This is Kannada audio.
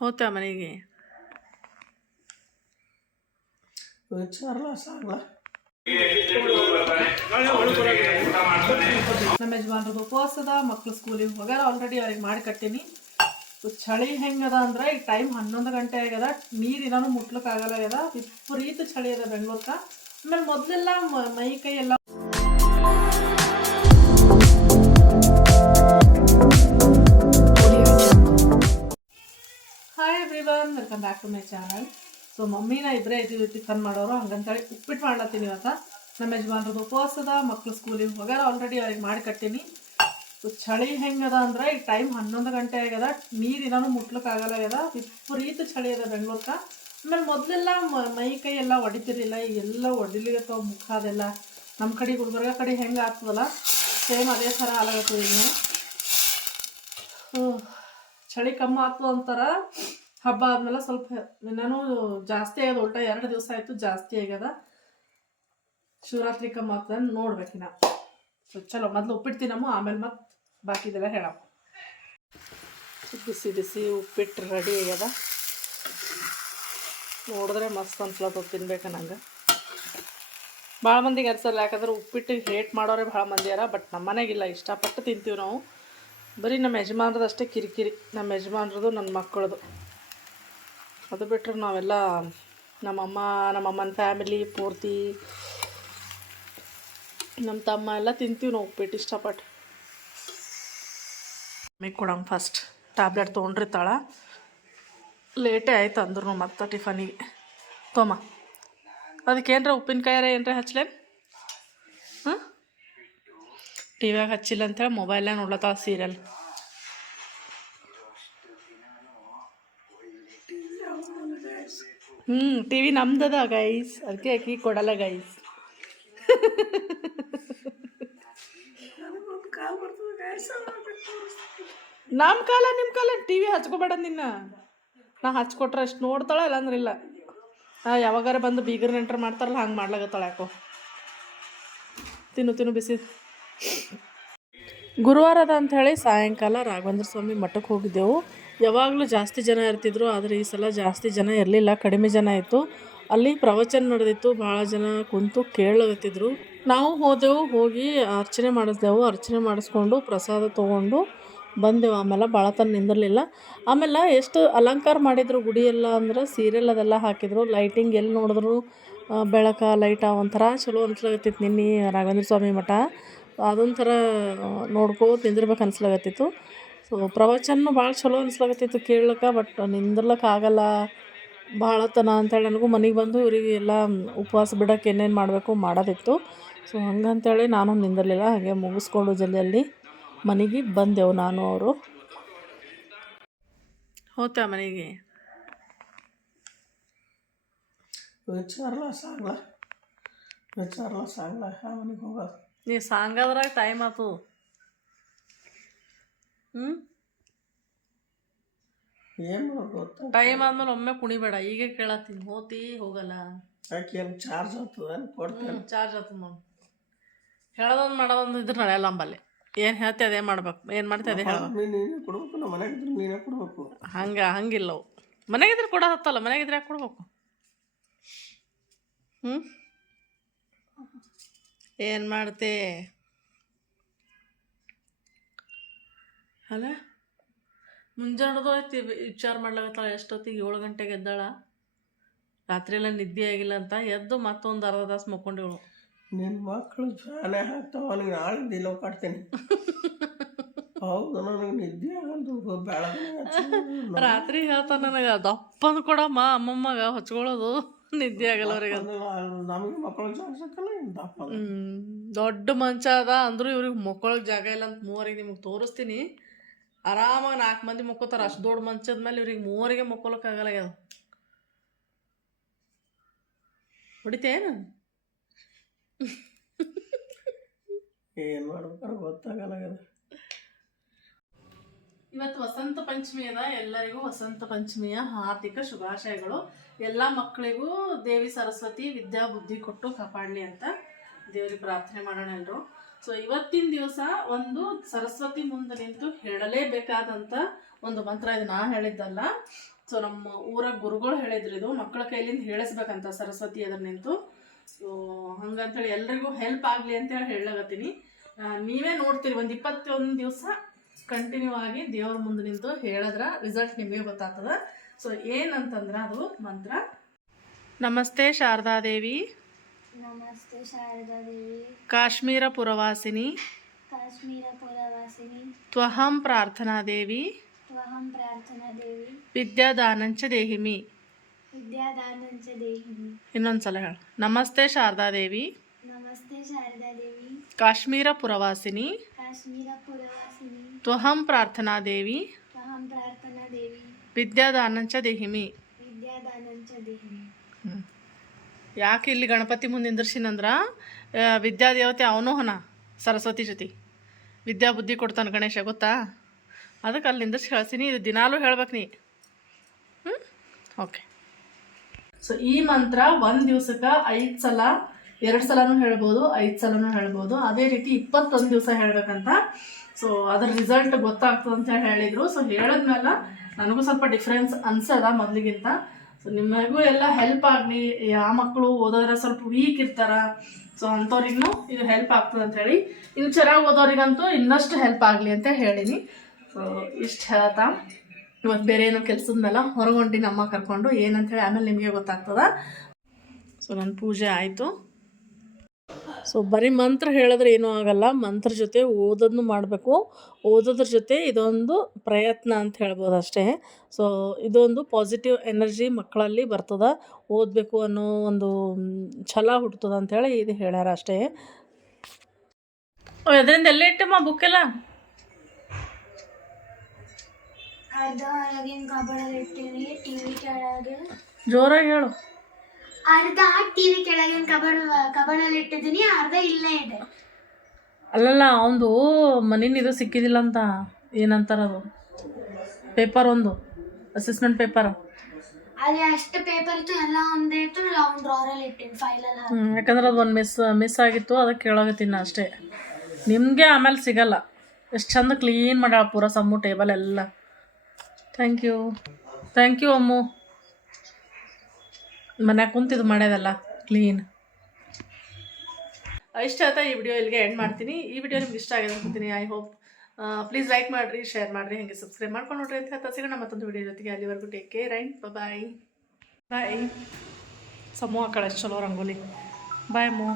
ಹೋತಾ ಮನೆಗೆ ನಮ್ಮ ಯಜಮಾನ್ರದ್ದು ಉಪವಾಸದ ಮಕ್ಳು ಸ್ಕೂಲಿಗೆ ಹೋಗ್ಯಾರ ಆಲ್ರೆಡಿ ಅವ್ರಿಗೆ ಮಾಡಿ ಕಟ್ಟೀನಿ. ಸೊ ಚಳಿ ಹೆಂಗದ ಅಂದ್ರೆ ಈಗ ಟೈಮ್ ಹನ್ನೊಂದು ಗಂಟೆ ಆಗ್ಯದ ನೀರು ಏನಾನು ಮುಟ್ಲಕ್ಕೆ ಆಗ್ಯದ. ವಿಪರೀತ ಚಳಿ ಅದ ಬೆಂಗ್ಳೂರ್ಕ. ಆಮೇಲೆ ಮೊದಲೆಲ್ಲ ಮೈ ಕೈ ಎಲ್ಲ hi everyone welcome back to my channel so ಮಮ್ಮಿನ ಇಬ್ಬರೇ ಇದ್ದೀವಿ ಟಿಫನ್ ಮಾಡೋರು, ಹಂಗಂತೇಳಿ ಉಪ್ಪಿಟ್ಟು ಮಾಡ್ಲತ್ತೀನಿ ಇವತ್ತು. ನಮ್ಮ ಯಜಮಾನ್ರದ್ದು ಉಪವಾಸದ ಮಕ್ಳು ಸ್ಕೂಲಿಗೆ ಹೋಗ್ಯಾರ ಆಲ್ರೆಡಿ ಅವ್ರಿಗೆ ಮಾಡಿ ಕಟ್ಟೀನಿ. ಸೊ ಚಳಿ ಹೆಂಗದ ಅಂದ್ರೆ ಈಗ ಟೈಮ್ ಹನ್ನೊಂದು ಗಂಟೆ ಆಗ್ಯದ ನೀರು ಏನಾನು ಮುಟ್ಲಕ್ಕೆ ಆಗಲ್ಲಾಗ್ಯದ ವಿಪರೀತ ಚಳಿ ಅದ ಬೆಂಗ್ಳೂರ್ಕ. ಆಮೇಲೆ ಮೊದಲೆಲ್ಲ ಮೈ ಕೈ ಎಲ್ಲ ಹೊಡಿತಿರಲಿಲ್ಲ ಎಲ್ಲ ಹೊಡಿಲಿಗತ್ತವ ಮುಖ ಅದೆಲ್ಲ. ನಮ್ಮ ಕಡೆ ಗುಲ್ಬರ್ಗ ಕಡೆ ಹೆಂಗೆ ಆಗ್ತದಲ್ಲ ಸೇಮ್ ಅದೇ ಥರ ಆಲಾಗತ್ತದ ಇನ್ನು. ಚಳಿ ಕಮ್ಮಿ ಆಯ್ತು ಅಂತಾರ, ಹಬ್ಬ ಆದ್ಮೇಲೆ ಸ್ವಲ್ಪ ನಾನು ಜಾಸ್ತಿ ಆಗ್ಯದ, ಉಲ್ಟಾ ಎರಡು ದಿವಸ ಆಯ್ತು ಜಾಸ್ತಿ ಆಗ್ಯದ. ಶಿವರಾತ್ರಿ ಕಮ್ಮಿ ಆಗ್ತದ ನೋಡ್ಬೇಕಿನ ಸೊ ಚಲೋ, ಮೊದ್ಲು ಉಪ್ಪಿಟ್ಟು ನಮ್ಮ ಆಮೇಲೆ ಮತ್ತೆ ಬಾಕಿದೆಲ್ಲ ಹೇಳಮ್ಮ. ಬಿಸಿ ಬಿಸಿ ಉಪ್ಪಿಟ್ಟು ರೆಡಿ ಆಗ್ಯದ. ನೋಡಿದ್ರೆ ಮಸ್ತ್ ಅನ್ಸ್ಲತ್ತದ ತಿನ್ಬೇಕು ನಂಗೆ. ಭಾಳ ಮಂದಿಗೆ ಅನ್ಸಲ್ಲ, ಯಾಕಂದ್ರೆ ಉಪ್ಪಿಟ್ಟು ಹೇಟ್ ಮಾಡೋರೆ ಭಾಳ ಮಂದಿ ಅರ ಬಟ್ ನಮ್ಮ ಮನೆಗಿಲ್ಲ ಇಷ್ಟಪಟ್ಟು ತಿಂತೀವಿ ನಾವು. ಬರೀ ನಮ್ಮ ಯಜಮಾನ್ರದ್ದು ಅಷ್ಟೇ ಕಿರಿಕಿರಿ. ನಮ್ಮ ಯಜಮಾನ್ರದ್ದು ನನ್ನ ಮಕ್ಕಳದು. ಅದು ಬಿಟ್ಟರೆ ನಾವೆಲ್ಲ ನಮ್ಮಮ್ಮ ನಮ್ಮಮ್ಮನ ಫ್ಯಾಮಿಲಿ ಪೂರ್ತಿ ನಮ್ಮ ತಮ್ಮ ಎಲ್ಲ ತಿಂತೀವಿ ನಾವು ಉಪ್ಪಿಟ್ಟು ಇಷ್ಟಪಟ್ಟು. ಮಮ್ಮಿಗೆ ಕೊಡಂಗೆ ಫಸ್ಟ್ ಟ್ಯಾಬ್ಲೆಟ್ ತೊಗೊಂಡಿರ್ತಾಳ. ಲೇಟೇ ಆಯ್ತು ಅಂದ್ರು ಮತ್ತೆ ಟಿಫನಿಗೆ ತೊಮ್ಮ ಅದಕ್ಕೇನ್ರ ಉಪ್ಪಿನಕಾಯಾರ ಏನರ ಹಚ್ಲೇನು? ಟಿ ವ್ಯಾಗ ಹಚ್ಚಿಲ್ಲ ಅಂತೇಳಿ ಮೊಬೈಲ್ನಾಗ ನೋಡ್ಲತ್ತಾವ ಸೀರಿಯಲ್ ಹ್ಞೂ ಟಿ ವಿ ನಮ್ದದ ಗೈಸ್ ಅದಕ್ಕೆ ಆಕಿ ಕೊಡಲ್ಲ ಗೈಸ್ ನಮ್ಮ ಕಾಲ ನಿಮ್ಮ ಕಾಲ ಟಿ ವಿ ಹಚ್ಕೋಬೇಡ ನಿನ್ನ. ನಾ ಹಚ್ಕೊಟ್ರೆ ಅಷ್ಟು ನೋಡ್ತಾಳೆ ಇಲ್ಲಾಂದ್ರೆ ಇಲ್ಲ. ಯಾವಾಗಾರ ಬಂದು ಬೀಗರ್ ನೆಂಟ್ರ್ ಮಾಡ್ತಾರಲ್ಲ, ಹಂಗೆ ಮಾಡ್ಲಾಗತ್ತಾಳೆ ಯಾಕೋ. ತಿನ್ನು ತಿನ್ನು ಬಿಸಿ. ಗುರುವಾರ ಅದ ಅಂತ ಹೇಳಿ ಸಾಯಂಕಾಲ ರಾಘವೇಂದ್ರ ಸ್ವಾಮಿ ಮಠಕ್ಕೆ ಹೋಗಿದ್ದೆವು. ಯಾವಾಗಲೂ ಜಾಸ್ತಿ ಜನ ಇರ್ತಿದ್ರು, ಆದರೆ ಈ ಸಲ ಜಾಸ್ತಿ ಜನ ಇರಲಿಲ್ಲ. ಕಡಿಮೆ ಜನ ಇತ್ತು. ಅಲ್ಲಿ ಪ್ರವಚನ ನಡೆದಿತ್ತು. ಭಾಳ ಜನ ಕುಂತು ಕೇಳತ್ತಿದ್ರು. ನಾವು ಹೋದೆವು, ಹೋಗಿ ಅರ್ಚನೆ ಮಾಡಿಸ್ದೆವು ಅರ್ಚನೆ ಮಾಡಿಸ್ಕೊಂಡು ಪ್ರಸಾದ ತೊಗೊಂಡು ಬಂದೆವು. ಆಮೇಲೆ ಭಾಳ ತನ ನಿಂದಿರಲಿಲ್ಲ. ಆಮೇಲೆ ಎಷ್ಟು ಅಲಂಕಾರ ಮಾಡಿದ್ರು ಗುಡಿ ಎಲ್ಲ ಅಂದ್ರೆ ಸೀರಿಯಲ್ ಅದೆಲ್ಲ ಹಾಕಿದ್ರು. ಲೈಟಿಂಗ್ ಎಲ್ಲಿ ನೋಡಿದ್ರು ಬೆಳಕ, ಲೈಟ ಒಂಥರ ಚಲೋ ಅನ್ಸ್ಲಾಗತ್ತಿತ್ತು ನಿನ್ನೆ ರಾಘವೇಂದ್ರ ಸ್ವಾಮಿ ಮಠ. ಅದೊಂಥರ ನೋಡ್ಕೋತ ನಿಂದಿರ್ಬೇಕು ಅನ್ಸ್ಲಾಗತ್ತಿತ್ತು. ಸೊ ಪ್ರವಚನ ಭಾಳ ಚಲೋ ಅನ್ಸ್ಲಾಗತ್ತಿತ್ತು ಕೇಳ್ಲಿಕ್ಕೆ ಬಟ್ ನಿಂದಿರ್ಲಕ್ಕೆ ಆಗಲ್ಲ. ಭಾಳ ತನ ಅಂತೇಳಿ ನನಗೂ ಮನೆಗೆ ಬಂದು ಇವರಿಗೆ ಎಲ್ಲ ಉಪವಾಸ ಬಿಡೋಕೆ ಏನೇನು ಮಾಡಬೇಕು ಮಾಡೋದಿತ್ತು. ಸೊ ಹಂಗಂತೇಳಿ ನಾನು ನಿಂದಿರಲಿಲ್ಲ, ಹಾಗೆ ಮುಗಿಸ್ಕೊಂಡು ಅಲ್ಲಿ ಮನೆಗೆ ಬಂದೆವು ನಾನು ಅವರು. ಹೋತ ಮನೆಗೆ? ವಿಚಾರಲ್ಲ ಸಾಗಲ್ಲ ವಿಚಾರಲ್ಲ ಸಾಗಲ ಮನೆಗೆ ಹೋಗೋದು. ನೀ ಸಾಂಗದ್ರಾಗ ಟೈಮ್ ಆತು. ಹ್ಞೂ ಏನು ಗೊತ್ತಾ? ಟೈಮ್ ಆದ್ಮೇಲೆ ಒಮ್ಮೆ ಕುಣಿಬೇಡ. ಈಗ ಕೇಳತ್ತೀನಿ. ಹೋತಿ ಹೋಗಲ್ಲ. ಯಾಕೆ ಏನು ಚಾರ್ಜ್ ಆಗ್ತದೆ ಕೊಡ್ತೇನೆ? ಚಾರ್ಜ್ ಆತು ನೋಡಿ. ಹೇಳೋದೊಂದು ಮಾಡೋದೊಂದು ಇದ್ರೆ ನಡೆಯಲ್ಲ ಅಂಬಲ್ಲಿ ಏನು ಹೇಳ್ತಿ ಅದೇ ಮಾಡ್ಬೇಕು. ಏನು ಮಾಡ್ತಿ ಅದೇ ಹೇಳ್ಬೇಕು ನೀನು ಕೊಡ್ಬೇಕು ನಮ್ಮ ಮನೆಗೆ ಇದ್ರೆ ನೀನೇ ಕೊಡ್ಬೇಕು. ಹಂಗೆ ಹಂಗಿಲ್ಲ ಅವು. ಮನೆಗಿದ್ರೆ ಕೊಡೋದತ್ತಲ್ಲ ಮನೆಗಿದ್ರೆ ಯಾಕೆ ಕೊಡ್ಬೇಕು? ಹ್ಞೂ ಏನು ಮಾಡ್ತೆ? ಅಲ್ಲ? ಮುಂಜಾನದು ಐತಿ ವಿಚಾರ ಮಾಡ್ಲಾಗತ್ತಾಳ ಎಷ್ಟೊತ್ತಿಗೆ ಏಳು ಗಂಟೆಗೆ ಎದ್ದಾಳ? ರಾತ್ರಿ ಎಲ್ಲ ನಿದ್ದೆ ಆಗಿಲ್ಲ ಅಂತ ಎದ್ದು ಮತ್ತೊಂದು ಅರ್ಧ ತಾಸು ಮಕ್ಕೊಂಡಿವಳು ನಿನ್ನ ಮಕ್ಕಳು ಫ್ಯಾನೇ ಹಾಕ್ತಾವ ಅವನಿಗೆ ನಾಳೆ ಕಾಡ್ತೇನೆ ಹೌದು ನನಗೆ ನಿದ್ದೆ ಆಗಲ್ದು ಬೆಳಗ್ಗೆ ರಾತ್ರಿ ಹೇಳ್ತಾನೆ ನನಗೆ ದಪ್ಪಂದು ಕೊಡಮ್ಮ ಅಮ್ಮಮ್ಮಗ ಹಚ್ಕೊಳ್ಳೋದು ನಿದ್ದೆ ಆಗಲ್ಲ ಅವ್ರಿಗೆ ನಮಗೆ ಮಕ್ಕಳ ಜಾಗ ಸಿಕ್ಕಲ್ಲ ಅದು. ದೊಡ್ಡ ಮಂಚ ಅದ ಅಂದ್ರೂ ಇವ್ರಿಗೆ ಮಕ್ಕಳ ಜಾಗ ಇಲ್ಲ ಅಂತ ಮೂವರಿಗೆ ನಿಮಗೆ ತೋರಿಸ್ತೀನಿ ಆರಾಮಾಗಿ ನಾಲ್ಕು ಮಂದಿ ಮಕ್ಕೋತಾರ ಅಷ್ಟು ದೊಡ್ಡ ಮಂಚದ ಮೇಲೆ ಇವ್ರಿಗೆ ಮೂವರಿಗೆ ಮಕ್ಕೊಳಕ್ ಆಗಲ್ಲ ಆಗ್ಯದ ಹೊಡಿತೇನು ಏನು ಮಾಡ್ಬೇಕಾದ್ರೆ ಗೊತ್ತಾಗಲ್ಲ. ಇವತ್ತು ವಸಂತ ಪಂಚಮಿ ಅದ, ಎಲ್ಲರಿಗೂ ವಸಂತ ಪಂಚಮಿಯ ಹಾರ್ದಿಕ ಶುಭಾಶಯಗಳು. ಎಲ್ಲ ಮಕ್ಕಳಿಗೂ ದೇವಿ ಸರಸ್ವತಿ ವಿದ್ಯಾ ಬುದ್ಧಿ ಕೊಟ್ಟು ಕಾಪಾಡಲಿ ಅಂತ ದೇವರಿಗೆ ಪ್ರಾರ್ಥನೆ ಮಾಡೋಣ ಎಲ್ಲರೂ ಸೊ ಇವತ್ತಿನ ದಿವಸ ಒಂದು ಸರಸ್ವತಿ ಮುಂದೆ ನಿಂತು ಹೇಳಲೇಬೇಕಾದಂಥ ಒಂದು ಮಂತ್ರ ಇದು. ನಾ ಹೇಳಿದ್ದಲ್ಲ. ಸೊ ನಮ್ಮ ಊರ ಗುರುಗಳು ಹೇಳಿದ್ರು ಇದು. ಮಕ್ಕಳ ಕೈಲಿಂದ ಹೇಳಿಸ್ಬೇಕಂತ ಸರಸ್ವತಿ ಅದ್ರ ನಿಂತು. ಸೊ ಹಂಗಂತೇಳಿ ಎಲ್ರಿಗೂ ಹೆಲ್ಪ್ ಆಗಲಿ ಅಂತೇಳಿ ಹೇಳಕತ್ತೀನಿ. ನೀವೇ ನೋಡ್ತೀರಿ, ಒಂದು ಇಪ್ಪತ್ತೊಂದು ದಿವಸ ಕಂಟಿನ್ಯೂ ಆಗಿ ದೇವ್ರ ಮುಂದೆ ನಿಂತು ಹೇಳದ್ರ ರಿಸಲ್ಟ್ ನಿಮಗೆ ಗೊತ್ತಾಗ್ತದ. ಸೊ ಏನಂತಂದ್ರೆ ಅದು ಮಂತ್ರ. ನಮಸ್ತೆ ಶಾರದಾದೇವಿ. ನಮಸ್ತೆ ಶಾರದಾ ದೇವಿ ಕಾಶ್ಮೀರ ಪುರವಾಸಿನಿ. ಕಾಶ್ಮೀರ ಪುರವಾಸಿನಿ. ತ್ವಹಂ ಪ್ರಾರ್ಥನಾ ದೇವಿ ತ್ವಹಂ ಪ್ರಾರ್ಥನಾ ದೇವಿ ವಿದ್ಯಾದಾನಂಚ ದೇಹಿಮಿ. ವಿದ್ಯಾದಾನಂಚ ದೇಹಿಮಿ. ಇನ್ನೊಂದ್ಸಲ ಹೇಳ. ನಮಸ್ತೆ ಶಾರದಾದೇವಿ. ನಮಸ್ತೆ ಶಾರದಾ ದೇವಿ ಕಾಶ್ಮೀರ ಪುರವಾಸಿನಿ. ಕಾಶ್ಮೀರ ಪುರವಾಸಿನಿ. ತ್ವಹಂ ಪ್ರಾರ್ಥನಾ ದೇವಿ. ವಿದ್ಯಾದಾನಂಚ ದೇಹಿಮಿ. ವಿದ್ಯಾದಾನಂಚ ಯಾಕೆ ಇಲ್ಲಿ ಗಣಪತಿ ಮುಂದೆ ನಿಂದ್ರಸಿನಂದ್ರ ವಿದ್ಯಾದೇವತೆ ಅವನು ಹನ ಸರಸ್ವತಿ ಜೊತೆ. ವಿದ್ಯಾ ಬುದ್ಧಿ ಕೊಡ್ತಾನೆ ಗಣೇಶ ಗೊತ್ತಾ? ಅದಕ್ಕೆ ಅಲ್ಲಿ ನಿಂದ್ರಿಸಿ ಹೇಳ್ತೀನಿ ಇದು ದಿನಾಲೂ ಹೇಳ್ಬೇಕು ನೀ. ಹ್ಞೂ ಓಕೆ. ಸೊ ಈ ಮಂತ್ರ ಒಂದು ದಿವ್ಸಕ್ಕೆ ಐದು ಸಲ ಎರಡು ಸಲನೂ ಹೇಳ್ಬೋದು ಐದು ಸಲನೂ ಹೇಳ್ಬೋದು. ಅದೇ ರೀತಿ ಇಪ್ಪತ್ತೊಂದು ದಿವಸ ಹೇಳ್ಬೇಕಂತ. ಸೊ ಅದ್ರ ರಿಸಲ್ಟ್ ಗೊತ್ತಾಗ್ತದೆ ಅಂತ ಹೇಳಿದ್ರು. ಸೊ ಹೇಳಿದ್ಮೇಲೆ ನನಗೂ ಸ್ವಲ್ಪ ಡಿಫ್ರೆನ್ಸ್ ಅನ್ಸದ ಮೊದಲಿಗಿಂತ. ಸೊ ನಿಮಗೂ ಎಲ್ಲ ಹೆಲ್ಪ್ ಆಗಲಿ. ಯಾವ ಮಕ್ಕಳು ಓದೋದ್ರೆ ಸ್ವಲ್ಪ ವೀಕ್ ಇರ್ತಾರ. ಸೊ ಅಂಥವ್ರಿಗೂ ಇದು ಹೆಲ್ಪ್ ಆಗ್ತದೆ ಅಂತ ಹೇಳಿ. ಇನ್ನು ಚೆನ್ನಾಗಿ ಓದೋರಿಗಂತೂ ಇನ್ನಷ್ಟು ಹೆಲ್ಪ್ ಆಗಲಿ ಅಂತ ಹೇಳಿನಿ. ಸೊ ಇಷ್ಟು ಹೇಳ್ತಾ. ಇವತ್ತು ಬೇರೆ ಏನೋ ಕೆಲಸದ ಮೇಲೆ ಹೊರಗೆ ನಮ್ಮ ಕರ್ಕೊಂಡು ಏನಂತ ಹೇಳಿ ಆಮೇಲೆ ನಿಮಗೆ ಗೊತ್ತಾಗ್ತದ. ಸೊ ನನ್ನ ಪೂಜೆ ಆಯಿತು. ಸೊ ಬರೀ ಮಂತ್ರ ಹೇಳಿದ್ರೆ ಏನೂ ಆಗಲ್ಲ. ಮಂತ್ರ ಜೊತೆ ಓದೋದನ್ನು ಮಾಡಬೇಕು. ಓದೋದ್ರ ಜೊತೆ ಇದೊಂದು ಪ್ರಯತ್ನ ಅಂತ ಹೇಳ್ಬೋದು ಅಷ್ಟೇ. ಸೊ ಇದೊಂದು ಪಾಸಿಟಿವ್ ಎನರ್ಜಿ ಮಕ್ಕಳಲ್ಲಿ ಬರ್ತದ. ಓದಬೇಕು ಅನ್ನೋ ಒಂದು ಛಲ ಹುಡ್ತದ ಅಂಥೇಳಿ ಇದು ಹೇಳ್ಯಾರ ಅಷ್ಟೇ. ಅದರಿಂದ ಎಲ್ಲ ಇಟ್ಟಮ್ಮ ಬುಕ್ ಎಲ್ಲ? ಜೋರಾಗಿ ಹೇಳು. ಅರ್ಧ ಟಿವಿ ಕೆಳಗಿನ ಕಬಡ್ ಕಬಡಲ್ಲಿ ಇಟ್ಟಿದ್ದೀನಿ ಅರ್ಧ ಇಲ್ಲೇ ಇದೆ. ಅಲ್ಲಲ್ಲ ಅವಂದು ಮನೇನ ಇದು ಸಿಕ್ಕಿದಿಲ್ಲ ಅಂತ. ಏನಂತಾರ ಅದು? ಪೇಪರ್ ಒಂದು ಅಸೆಸ್ಮೆಂಟ್ ಪೇಪರ್ ಅಲ್ಲಿ ಅಷ್ಟು ಪೇಪರ್ ಇತ್ತು ಎಲ್ಲ ಒಂದೇ ಇತ್ತು ಅವ್ನು ಡ್ರಾರಲ್ಲಿ ಇಟ್ಟಿನಿ ಫೈಲಲ್ಲಿ ಹಾಕಿ. ಯಾಕಂದ್ರೆ ಅದು ಒಂದು ಮಿಸ್ ಮಿಸ್ ಆಗಿತ್ತು ಅದಕ್ಕೆ ಕೇಳೋಗತ್ತೀನಿ ಅಷ್ಟೇ. ನಿಮಗೆ ಆಮೇಲೆ ಸಿಗಲ್ಲ. ಎಷ್ಟು ಚಂದ ಕ್ಲೀನ್ ಮಾಡ್ಯಾಳ ಪೂರ ಸಮ್ಮು ಟೇಬಲ್ ಎಲ್ಲ. ಥ್ಯಾಂಕ್ ಯು ಥ್ಯಾಂಕ್ ಯು ಅಮ್ಮು. ಮನ್ಯಾಗ ಕುಂತಿದ್ದು ಮಾಡ್ಯದಲ್ಲ ಕ್ಲೀನ್ ಇಷ್ಟ ಆಯ್ತಾ ಈ ವಿಡಿಯೋ ಇಲ್ಲಿಗೆ ಎಂಡ್ ಮಾಡ್ತೀನಿ. ಈ ವಿಡಿಯೋ ನಿಮ್ಗೆ ಇಷ್ಟ ಆಗಿದೆ ಅಂತೀನಿ ಐ ಹೋಪ್ ಪ್ಲೀಸ್ ಲೈಕ್ ಮಾಡಿರಿ ಶೇರ್ ಮಾಡಿರಿ, ಹಾಗೆ ಸಬ್ಸ್ಕ್ರೈಬ್ ಮಾಡ್ಕೊಂಡು ನೋಡ್ರಿ ಅಂತ ಹೇಳ್ತಾ ಸಿಗೋಣ. ಮತ್ತೊಂದು ವಿಡಿಯೋ ಜೊತೆಗೆ ಅಲ್ಲಿವರೆಗೂ take care and bye bye ಸಮೂಹ ಕಡೆ ಚಲೋ ರಂಗೋಲಿ. ಬಾಯ್ ಮೋ